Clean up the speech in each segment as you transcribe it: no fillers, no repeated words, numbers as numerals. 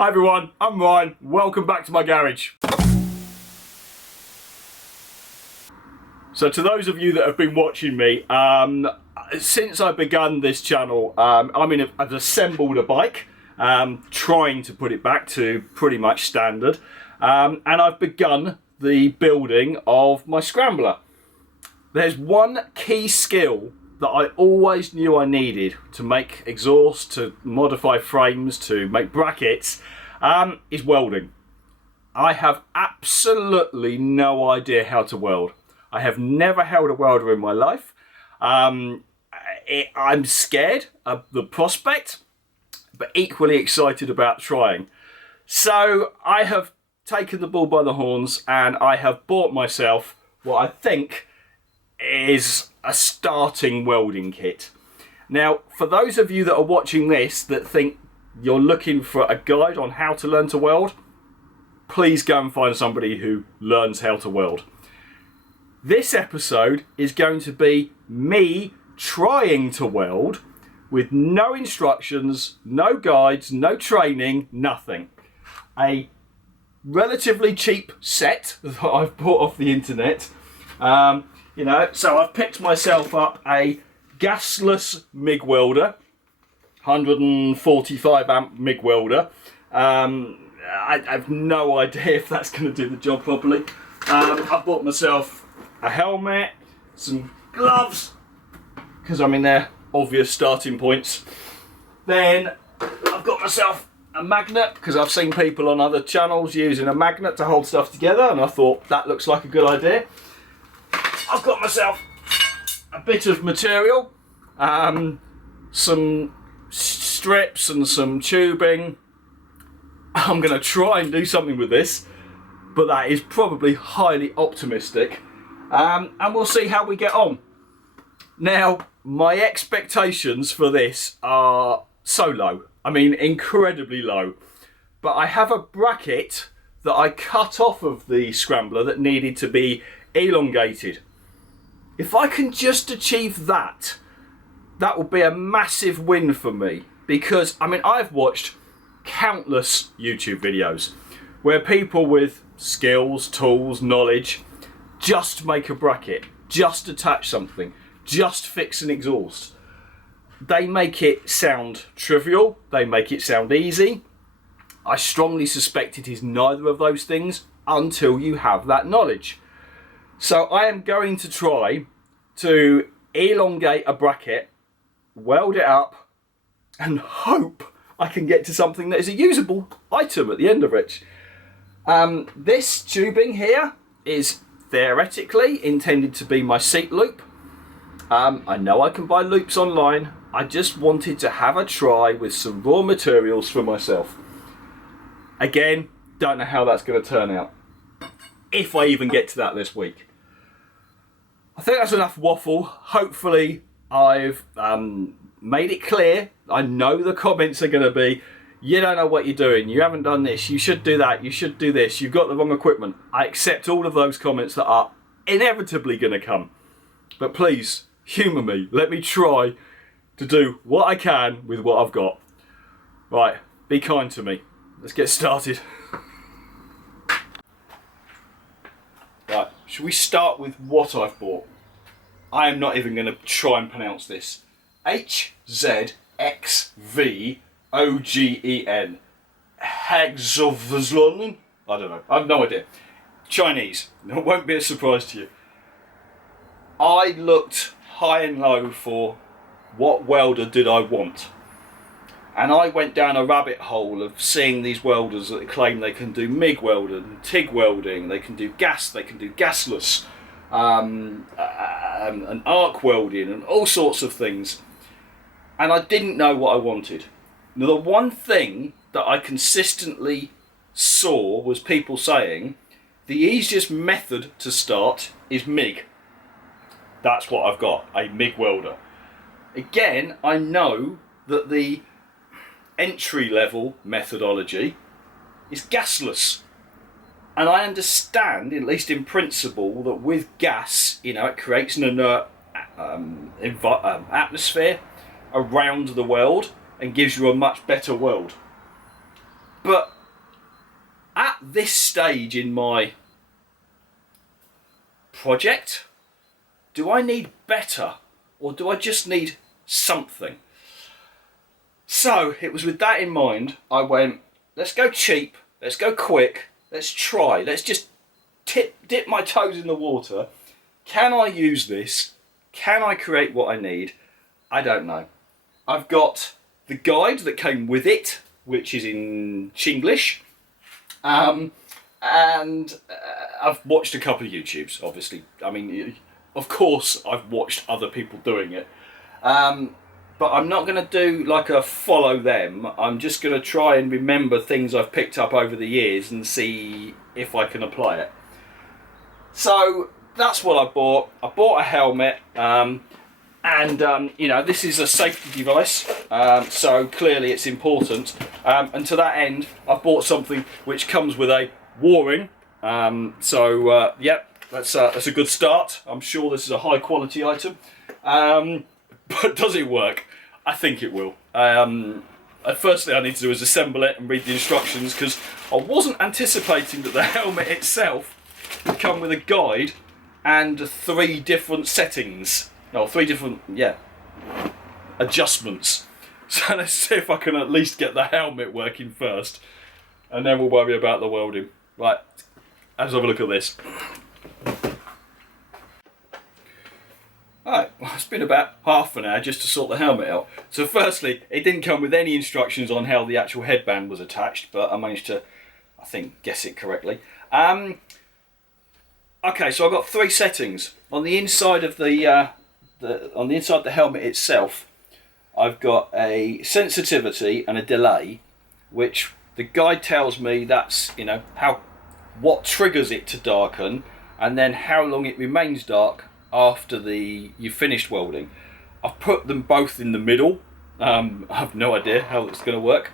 Hi everyone, I'm Ryan. Welcome back to my garage. So to those of you that have been watching me, since I begun this channel, I've assembled a bike, trying to put it back to pretty much standard, and I've begun the building of my scrambler. There's one key skill that I always knew I needed to make exhaust, to modify frames, to make brackets, is welding. I have absolutely no idea how to weld. I have never held a welder in my life. I'm scared of the prospect, but equally excited about trying. So I have taken the bull by the horns and I have bought myself what I think is a starting welding kit. Now, for those of you that are watching this that think you're looking for a guide on how to learn to weld, please go and find somebody who learns how to weld. This episode is going to be me trying to weld with no instructions, no guides, no training, nothing. A relatively cheap set that I've bought off the internet. So I've picked myself up a gasless MIG welder, 145 amp MIG welder. I have no idea if that's going to do the job properly. I've bought myself a helmet, some gloves, because they're obvious starting points. Then I've got myself a magnet, because I've seen people on other channels using a magnet to hold stuff together, and I thought that looks like a good idea. I've got myself a bit of material, some strips and some tubing. I'm going to try and do something with this, but that is probably highly optimistic, and we'll see how we get on. Now, my expectations for this are so low, incredibly low, but I have a bracket that I cut off of the scrambler that needed to be elongated. If I can just achieve that, that will be a massive win for me, because I've watched countless YouTube videos where people with skills, tools, knowledge just make a bracket, just attach something, just fix an exhaust. They make it sound trivial, they make it sound easy. I strongly suspect it is neither of those things until you have that knowledge. So I am going to try to elongate a bracket, weld it up, and hope I can get to something that is a usable item at the end of it. This tubing here is theoretically intended to be my seat loop. I know I can buy loops online. I just wanted to have a try with some raw materials for myself. Again, don't know how that's going to turn out, if I even get to that this week. I think that's enough waffle. Hopefully I've made it clear. I know the comments are going to be, you don't know what you're doing, you haven't done this, you should do that, you should do this, you've got the wrong equipment. I accept all of those comments that are inevitably going to come. But please, humour me. Let me try to do what I can with what I've got. Right, be kind to me. Let's get started. Right, should we start with what I've bought? I am not even going to try and pronounce this. HZXVOGEN. Hexovzlonen? I don't know. I have no idea. Chinese. It won't be a surprise to you. I looked high and low for what welder did I want. And I went down a rabbit hole of seeing these welders that claim they can do MIG welding, TIG welding, they can do gas, they can do gasless, and arc welding and all sorts of things. And I didn't know what I wanted. Now, the one thing that I consistently saw was people saying the easiest method to start is MIG. That's what I've got, a MIG welder. Again, I know that the entry-level methodology is gasless. And I understand, at least in principle, that with gas, it creates an inert atmosphere around the weld and gives you a much better weld. But at this stage in my project, do I need better, or do I just need something? So it was with that in mind, I went, let's go cheap, let's go quick, let's try, let's just dip my toes in the water. Can I use this? Can I create what I need? I don't know. I've got the guide that came with it, which is in Chinglish, and I've watched a couple of YouTubes, obviously. I mean, of course I've watched other people doing it, but I'm not going to do like a follow them. I'm just going to try and remember things I've picked up over the years and see if I can apply it. So that's what I bought. I bought a helmet, you know, this is a safety device, so clearly it's important. And to that end, I've bought something which comes with a warning. Yep, that's a good start. I'm sure this is a high quality item. But does it work? I think it will. First thing I need to do is assemble it and read the instructions, because I wasn't anticipating that the helmet itself would come with a guide and 3 different settings. No, 3 different, adjustments. So let's see if I can at least get the helmet working first, and then we'll worry about the welding. Right, let's have a look at this. Alright, well, it's been about half an hour just to sort the helmet out. So firstly, it didn't come with any instructions on how the actual headband was attached, but I managed to, I think, guess it correctly. Okay, so I've got 3 settings. On the inside of the helmet itself, I've got a sensitivity and a delay, which the guide tells me that's, you know, what triggers it to darken, and then how long it remains dark after you finished welding. I've put them both in the middle. I have no idea how it's going to work.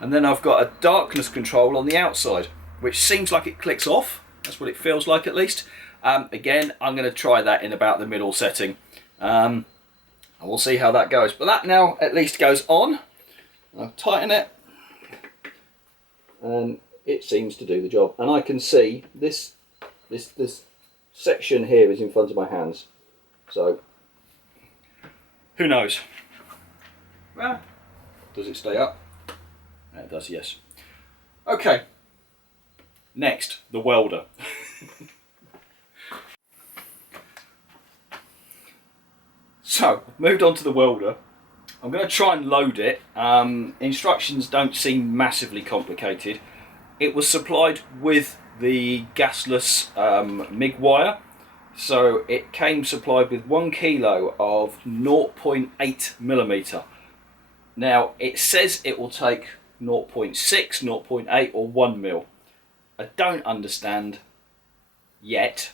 And then I've got a darkness control on the outside, which seems like it clicks off. That's what it feels like, at least. Again, I'm going to try that in about the middle setting. And we'll see how that goes. But that now at least goes on. I'll tighten it, and it seems to do the job. And I can see this section here is in front of my hands. So who knows? Well, does it stay up? It does, yes. Okay. Next, the welder. So, moved on to the welder. I'm going to try and load it. Instructions don't seem massively complicated. It was supplied with the gasless MIG wire. So it came supplied with 1 kilo of 0.8mm. Now, it says it will take 0.6, 0.8 or 1 mil. I don't understand yet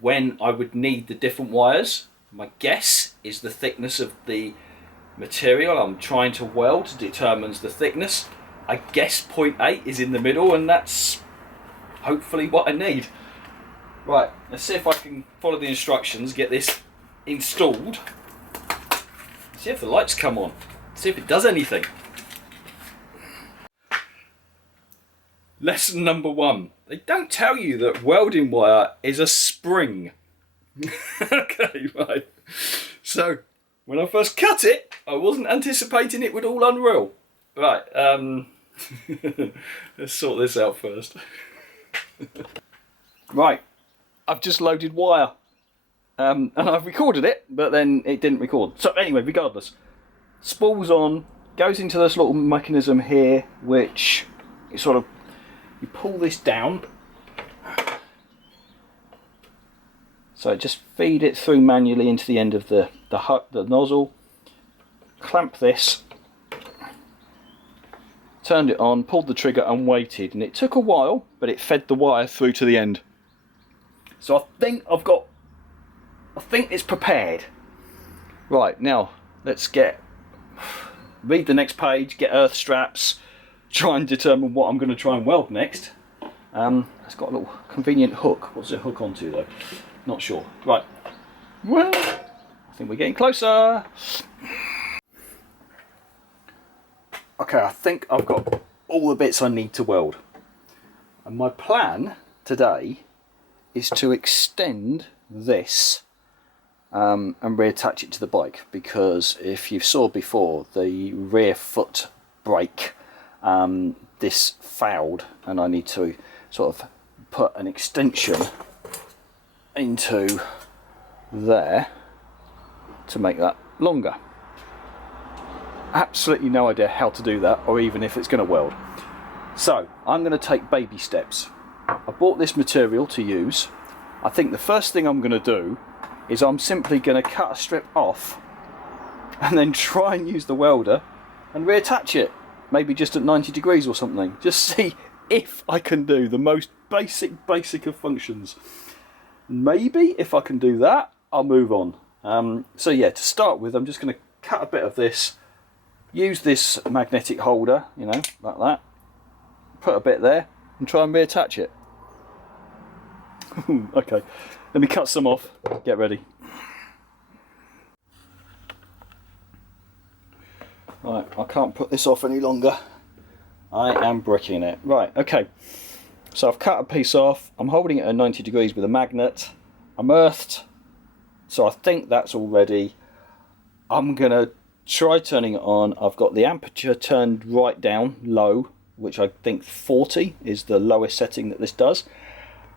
when I would need the different wires. My guess is the thickness of the material I'm trying to weld determines the thickness. I guess 0.8 is in the middle, and that's hopefully what I need. Right, let's see if I can follow the instructions, get this installed, see if the lights come on, see if it does anything. Lesson number 1. They don't tell you that welding wire is a spring. Okay, right. So, when I first cut it, I wasn't anticipating it would all unroll. Right, let's sort this out first. Right, I've just loaded wire. And I've recorded it, but then it didn't record. So anyway, regardless. Spool's on, goes into this little mechanism here, which is sort of, you pull this down. So just feed it through manually into the end of the nozzle, clamp this, turned it on, pulled the trigger and waited, and it took a while, but it fed the wire through to the end. So I think it's prepared. Right, now let's read the next page, get earth straps, try and determine what I'm going to try and weld next. It's got a little convenient hook. What's it hook onto though? Not sure. Right. Well, I think we're getting closer. Okay, I think I've got all the bits I need to weld. And my plan today is to extend this and reattach it to the bike, because if you saw before, the rear foot brake, this fouled, and I need to sort of put an extension into there to make that longer. Absolutely no idea how to do that, or even if it's going to weld. So I'm going to take baby steps. I bought this material to use. I think the first thing I'm going to do is I'm simply going to cut a strip off and then try and use the welder and reattach it, maybe just at 90 degrees or something. Just see if I can do the most basic of functions. Maybe if I can do that, I'll move on. So yeah, to start with, I'm just going to cut a bit of this, use this magnetic holder, you know, like that, put a bit there and try and reattach it. Okay, let me cut some off, get ready. Right, I can't put this off any longer. I am bricking it. Right, okay. So I've cut a piece off. I'm holding it at 90 degrees with a magnet. I'm earthed. So I think that's all ready. I'm going to try turning it on. I've got the aperture turned right down, low, which I think 40 is the lowest setting that this does.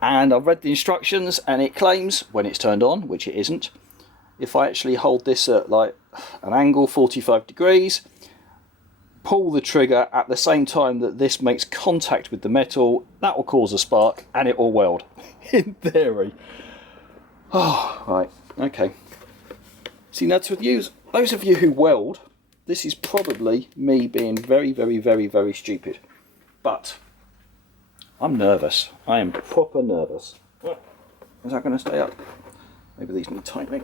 And I've read the instructions, and it claims when it's turned on, which it isn't, if I actually hold this at like an angle 45 degrees, pull the trigger at the same time that this makes contact with the metal, that will cause a spark and it will weld. In theory. Oh, right, okay. See, now to use those of you who weld, this is probably me being very stupid. But I'm nervous. I am proper nervous. Is that going to stay up? Maybe these need tightening.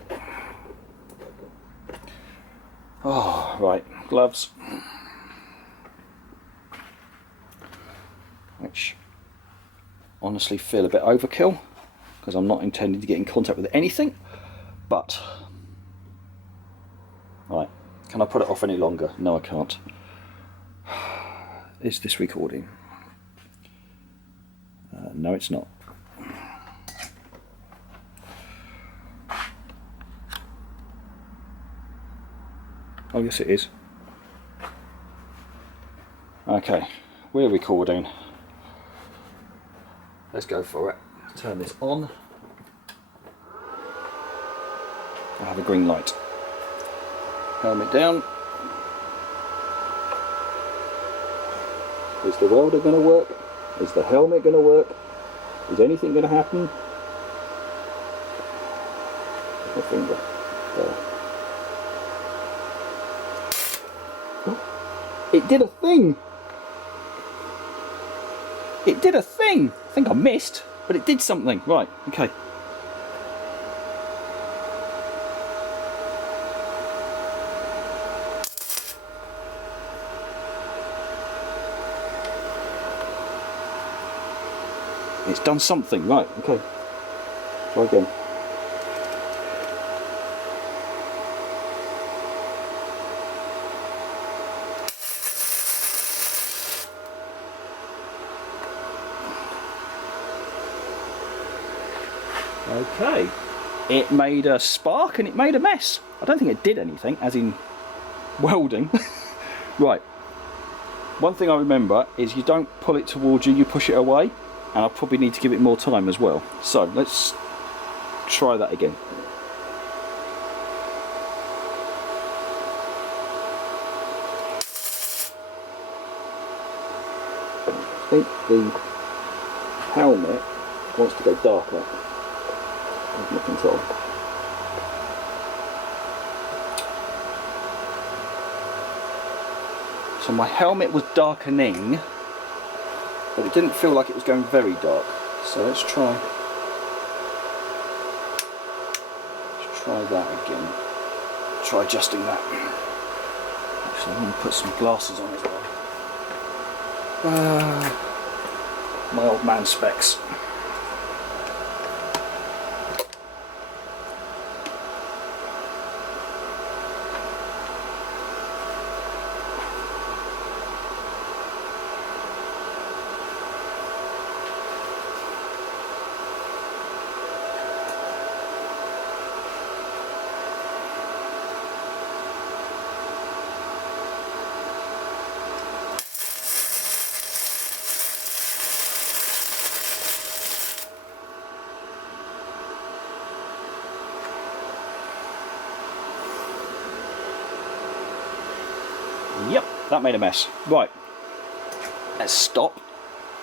Oh, right, gloves. Which honestly feel a bit overkill, because I'm not intending to get in contact with anything. But, right, can I put it off any longer? No, I can't. Is this recording? No, it's not. Oh, yes, it is. Okay, we're recording. Let's go for it. Turn this on. I have a green light. Helmet down. Is the welder going to work? Is the helmet going to work? Is anything going to happen? My finger. There. It did a thing! It did a thing! I think I missed, but it did something. Right, okay. It's done something, right, okay. Try again. Okay, it made a spark and it made a mess. I don't think it did anything, as in welding. Right, one thing I remember is you don't pull it towards you, you push it away, and I probably need to give it more time as well. So let's try that again. I think the helmet wants to go darker. My control. So my helmet was darkening, but it didn't feel like it was going very dark. So let's try that again. Try adjusting that. Actually, I'm going to put some glasses on as well. My old man specs. that made a mess. Right, let's stop.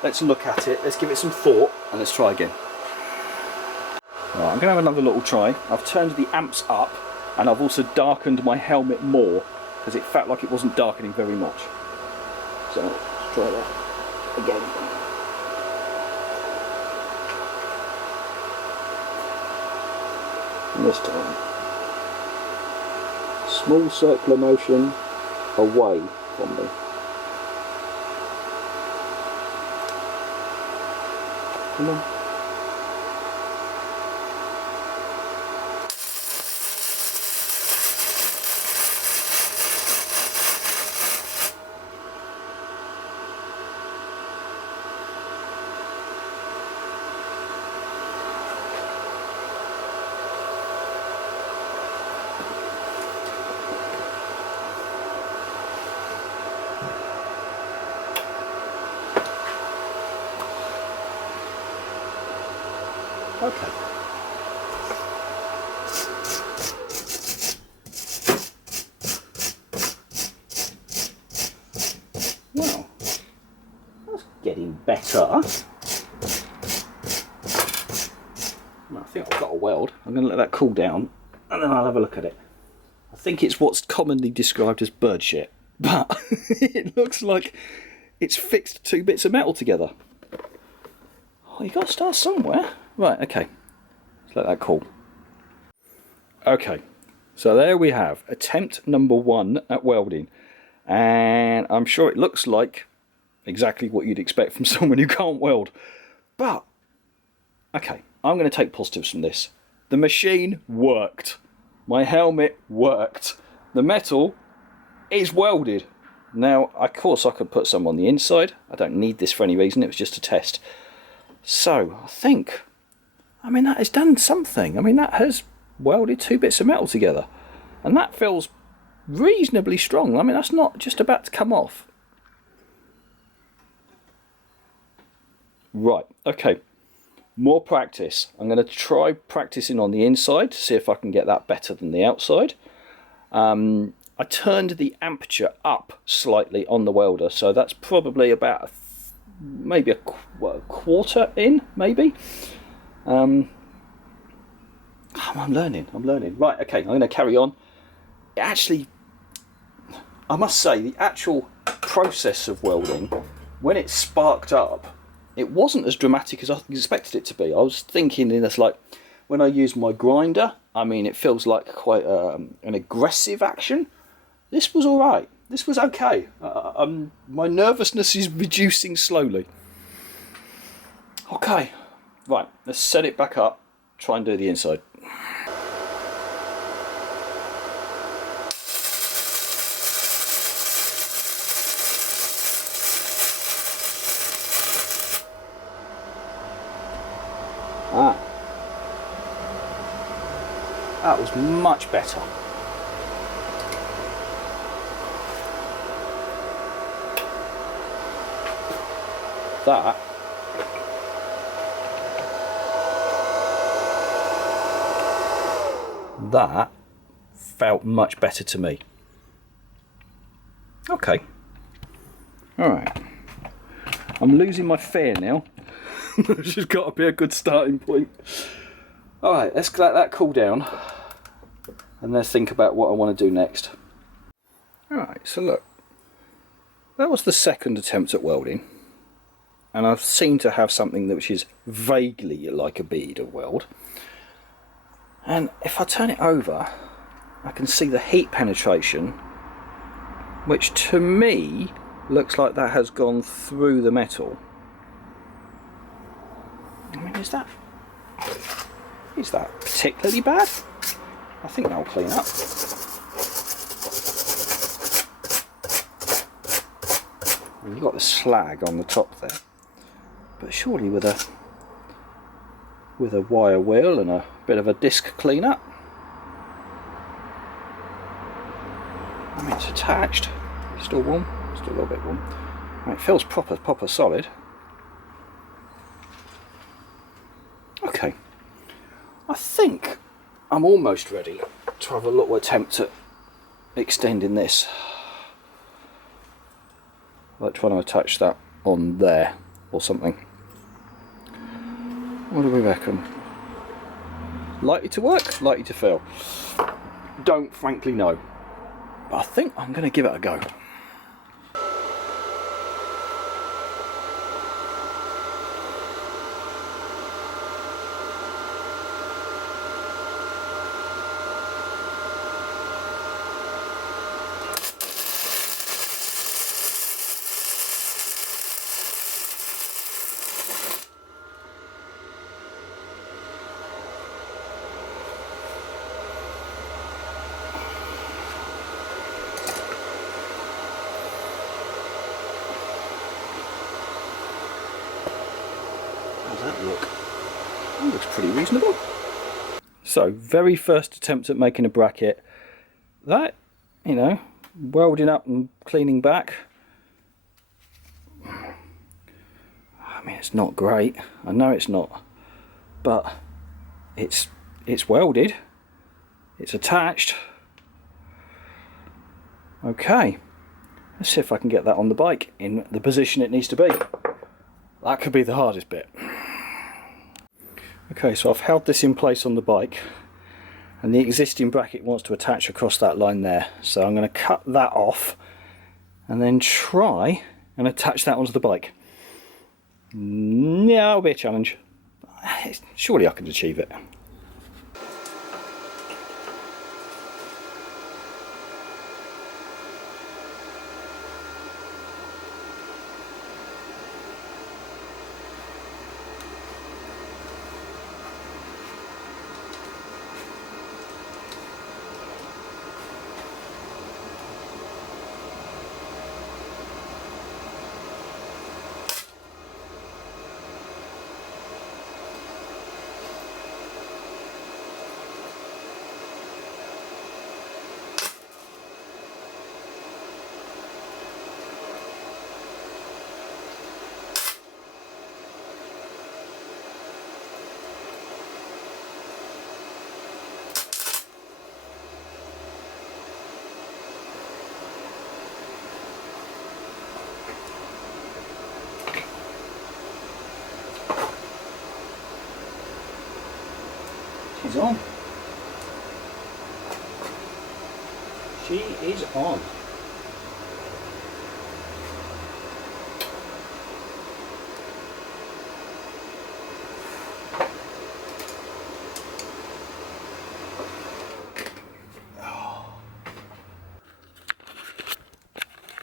Let's look at it. Let's give it some thought, and let's try again. Right, I'm going to have another little try. I've turned the amps up, and I've also darkened my helmet more because it felt like it wasn't darkening very much. So let's try that again. And this time, small circular motion away from me. Come on. Okay. Well, that's getting better. Well, I think I've got a weld. I'm going to let that cool down and then I'll have a look at it. I think it's what's commonly described as bird shit, but it looks like it's fixed two bits of metal together. Oh, you got to start somewhere. Right, okay, let's let that cool. Okay, so there we have attempt number 1 at welding, and I'm sure it looks like exactly what you'd expect from someone who can't weld, but okay, I'm going to take positives from this. The machine worked, my helmet worked, the metal is welded. Now, of course I could put some on the inside, I don't need this for any reason, it was just a test. So, I mean, that has done something. I mean, that has welded two bits of metal together. And that feels reasonably strong. I mean, that's not just about to come off. Right, okay. More practice. I'm going to try practicing on the inside to see if I can get that better than the outside. I turned the aperture up slightly on the welder, so that's probably about maybe a quarter in, maybe. I'm learning. Right, okay, I'm going to carry on. Actually, I must say, the actual process of welding, when it sparked up, it wasn't as dramatic as I expected it to be. I was thinking it's like, when I use my grinder, I mean, it feels like quite an aggressive action. This was alright. This was okay. My nervousness is reducing slowly. Okay, right, let's set it back up, try and do the inside. That was much better. That felt much better to me. Okay. Alright. I'm losing my fear now. It's just got to be a good starting point. Alright, let's let that cool down. And let's think about what I want to do next. Alright, so look. That was the second attempt at welding. And I seem to have something which is vaguely like a bead of weld. And if I turn it over, I can see the heat penetration, which to me looks like that has gone through the metal. I mean, is that particularly bad? I think that'll clean up. You've got the slag on the top there, but surely with a wire wheel and a bit of a disc cleanup. I mean, it's attached. Still warm. Still a little bit warm. It feels proper solid. Okay. I think I'm almost ready to have a little attempt at extending this. like trying to attach that on there or something. What do we reckon? Likely to work? Likely to fail? Don't frankly know. But I think I'm going to give it a go. That look? That looks pretty reasonable. So, very first attempt at making a bracket. That, you know, welding up and cleaning back. I mean, it's not great. I know it's not, but it's welded. It's attached. Okay, let's see if I can get that on the bike in the position it needs to be. That could be the hardest bit. Okay, so I've held this in place on the bike and the existing bracket wants to attach across that line there. So I'm going to cut that off and then try and attach that onto the bike. Yeah, that'll be a challenge. Surely I can achieve it. She's on. She is on.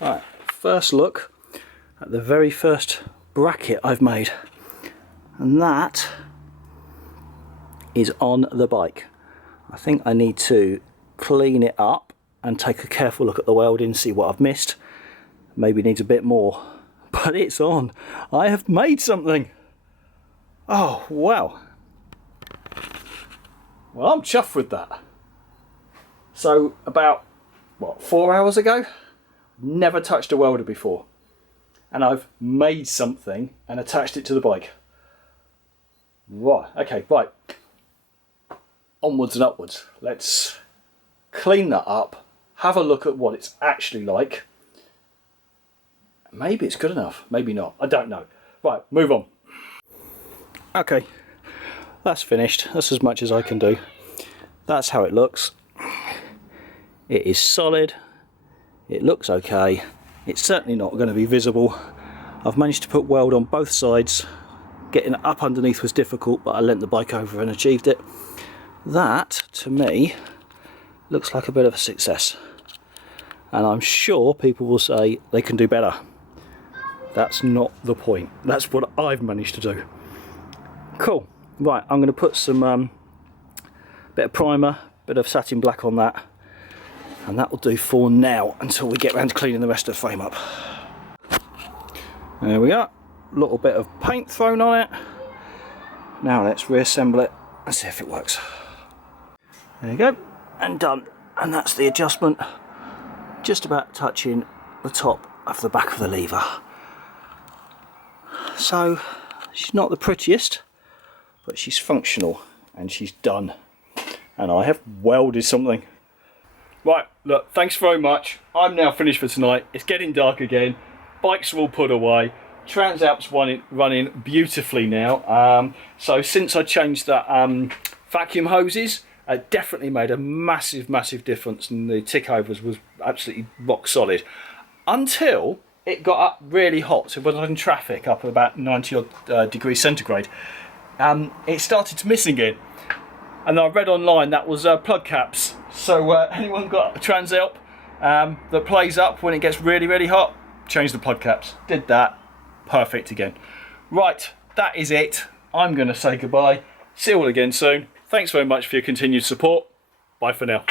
Right, first look at the very first bracket I've made, and that is on the bike. I think I need to clean it up and take a careful look at the welding, see what I've missed. Maybe needs a bit more, but it's on. I have made something. Oh wow. Well, I'm chuffed with that. So about, what, 4 hours ago? Never touched a welder before. And I've made something and attached it to the bike. Right, okay, right. Onwards and upwards. Let's clean that up, have a look at what it's actually like. Maybe it's good enough, maybe not, I don't know. Right, move on. Okay, that's finished. That's as much as I can do. That's how it looks. It is solid. It looks okay. It's certainly not going to be visible. I've managed to put weld on both sides. Getting it up underneath was difficult, but I leant the bike over and achieved it. That, to me, looks like a bit of a success. And I'm sure people will say they can do better. That's not the point. That's what I've managed to do. Cool. Right, I'm going to put some bit of primer, bit of satin black on that. And that will do for now until we get around to cleaning the rest of the frame up. There we are. A little bit of paint thrown on it. Now let's reassemble it and see if it works. There you go, and done. And that's the adjustment, just about touching the top of the back of the lever. So she's not the prettiest, but she's functional and she's done. And I have welded something. Right, look, thanks very much. I'm now finished for tonight. It's getting dark again. bikes are all put away. Transalp's running beautifully now. So since I changed that vacuum hoses, it definitely made a massive difference, and the tick overs was absolutely rock solid. Until it got up really hot. So when I was in traffic up at about 90 odd degrees centigrade, it started to miss again. And I read online that was plug caps. So anyone got a Transalp that plays up when it gets really hot, change the plug caps. Did that, perfect again. Right, that is it. I'm going to say goodbye. See you all again soon. Thanks very much for your continued support. Bye for now.